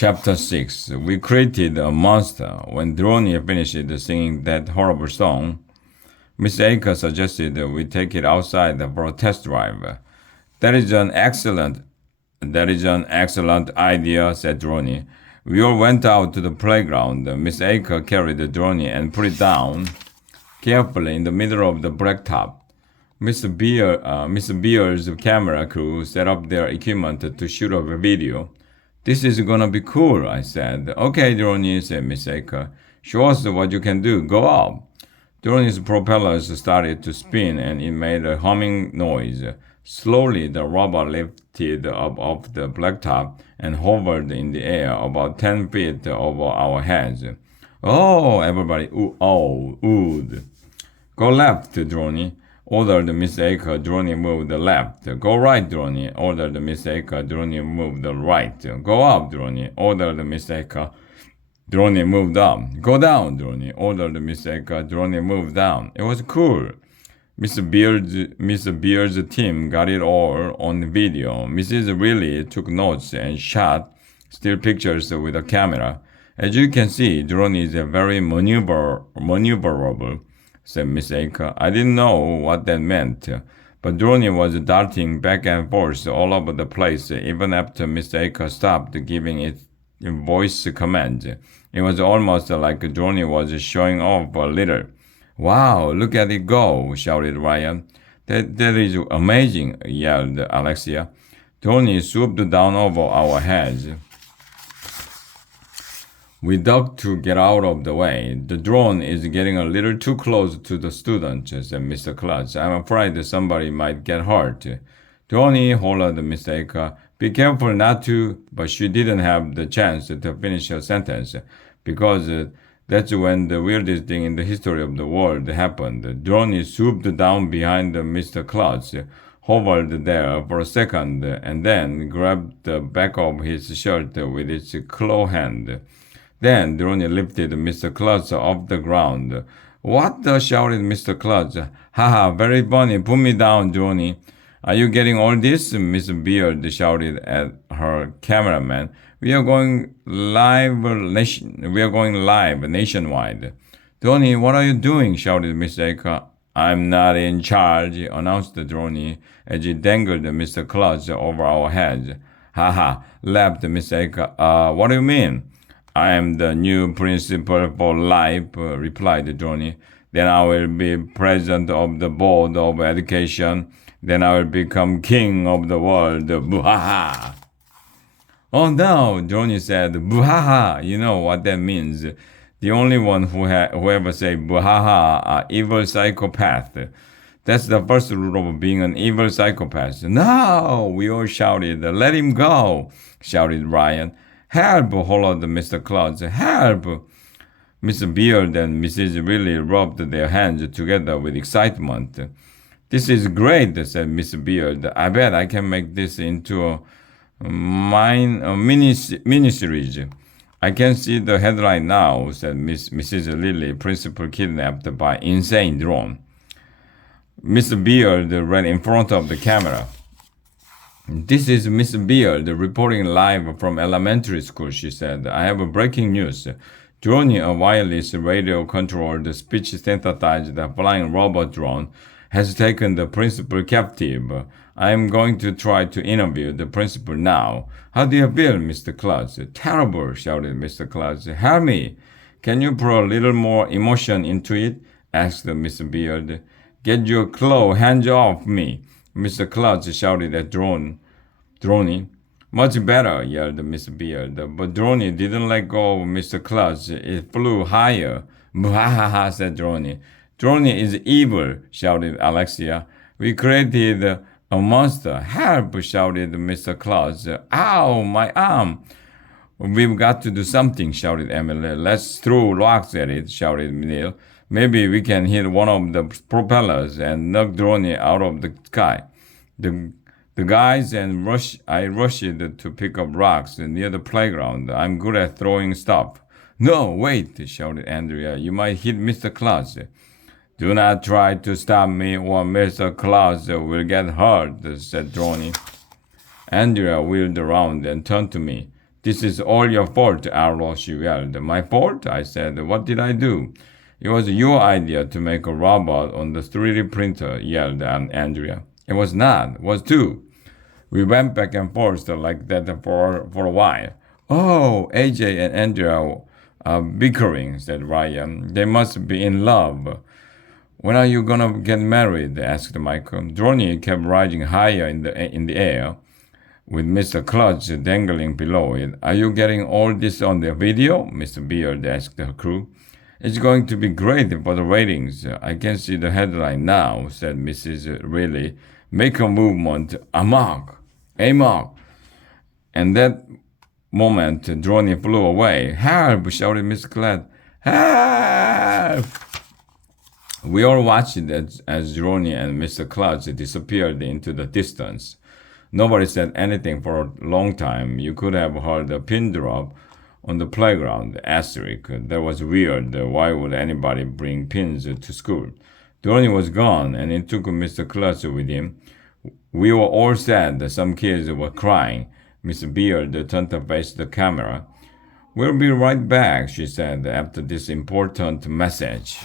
Chapter 6. We created a monster. When Droney finished singing that horrible song, Miss Aker suggested we take it outside for a test drive. That is an excellent idea, said Droney. We all went out to the playground. Miss Aker carried Droney and put it down carefully in the middle of the blacktop. Miss Beer's camera crew set up their equipment to shoot a video. This is gonna be cool, I said. Okay, Droney, said Miss Aker. Show us what you can do. Go up. Droney's propellers started to spin and it made a humming noise. Slowly, the robot lifted up off the blacktop and hovered in the air about 10 feet over our heads. Oh, everybody oohed. Go left, Droney, ordered Miss Aker. Droney moved left. Go right, Droney, ordered Miss Aker. Droney moved right. Go up, Droney, ordered Miss Aker. Droney moved up. Go down, Droney, ordered Miss Aker. Droney moved down. It was cool. Miss Beard's team got it all on video. Mrs. Really took notes and shot still pictures with a camera. As you can see, Droney is very maneuverable, said Miss Aker. I didn't know what that meant, but Droney was darting back and forth all over the place even after Miss Aker stopped giving it voice commands. It was almost like Droney was showing off a little. Wow, look at it go, shouted Ryan. That is amazing, yelled Alexia. Droney swooped down over our heads. We ducked to get out of the way. The drone is getting a little too close to the students, said Mr. Klutz. I'm afraid somebody might get hurt. Droney hollered Miss Aker. Be careful not to, but she didn't have the chance to finish her sentence, because that's when the weirdest thing in the history of the world happened. Droney swooped down behind Mr. Klutz, hovered there for a second, and then grabbed the back of his shirt with its claw hand. Then Droney lifted Mr. Klutz off the ground. What the? Shouted Mr. Klutz. Haha, very funny. Put me down, Droney. Are you getting all this? Miss Beard shouted at her cameraman. We are going live nationwide. Droney, what are you doing? Shouted Miss Aker. I'm not in charge, announced Droney as he dangled Mr. Klutz over our heads. Haha, laughed Miss Aker. What do you mean? I am the new principal for life, replied Droney. Then I will be president of the board of education. Then I will become king of the world. Boo-ha-ha! Oh no, Droney said, boo-ha-ha. You know what that means. The only one who ever say boo-ha-ha are evil psychopath. That's the first rule of being an evil psychopath. No, we all shouted. Let him go, shouted Ryan. Help, hollered Mr. Klutz. Help! Miss Beard and Mrs. Really rubbed their hands together with excitement. This is great, said Miss Beard. I bet I can make this into a mini-series. I can see the headline now, said Mrs. Lily, principal kidnapped by insane drone. Miss Beard ran in front of the camera. This is Miss Beard reporting live from elementary school, she said. I have a breaking news. Droney, a wireless radio-controlled speech-synthesized flying robot drone, has taken the principal captive. I am going to try to interview the principal now. How do you feel, Mr. Klutz? Terrible, shouted Mr. Klutz. Help me. Can you put a little more emotion into it? Asked Miss Beard. Get your claw hands off me, Mr. Klutz shouted at Droney. Much better, yelled Miss Beard. But Droney didn't let go of Mr. Klutz. It flew higher. Blah, said Droney. Droney is evil, shouted Alexia. We created a monster. Help, shouted Mr. Klutz. Ow, my arm. We've got to do something, shouted Emily. Let's throw rocks at it, shouted Neil. Maybe we can hit one of the propellers and knock Droney out of the sky. The guys and I rushed to pick up rocks near the playground. I'm good at throwing stuff. No, wait, shouted Andrea. You might hit Mr. Klutz. Do not try to stop me or Mr. Klutz will get hurt, said Droney. Andrea wheeled around and turned to me. This is all your fault, Arlo, she yelled. My fault? I said. What did I do? It was your idea to make a robot on the 3D printer, yelled Andrea. It was not. It was too. We went back and forth like that for a while. Oh, AJ and Andrea are bickering, said Ryan. They must be in love. When are you gonna get married? Asked Michael. Droney kept rising higher in the air, with Mr. Clutch dangling below it. Are you getting all this on the video? Mr. Beard asked her crew. It's going to be great for the ratings. I can see the headline now, said Mrs. Riley. Make a movement. Amok. Amok. And that moment, Droney flew away. Help! Shouted Miss Cladd. Help! We all watched as Droney and Mr. Clutch disappeared into the distance. Nobody said anything for a long time. You could have heard a pin drop on the playground. Asterisk. That was weird. Why would anybody bring pins to school? Droney was gone, and it took Mr. Clutch with him. We were all sad. Some kids were crying. Miss Beard turned to face the camera. We'll be right back, she said, after this important message.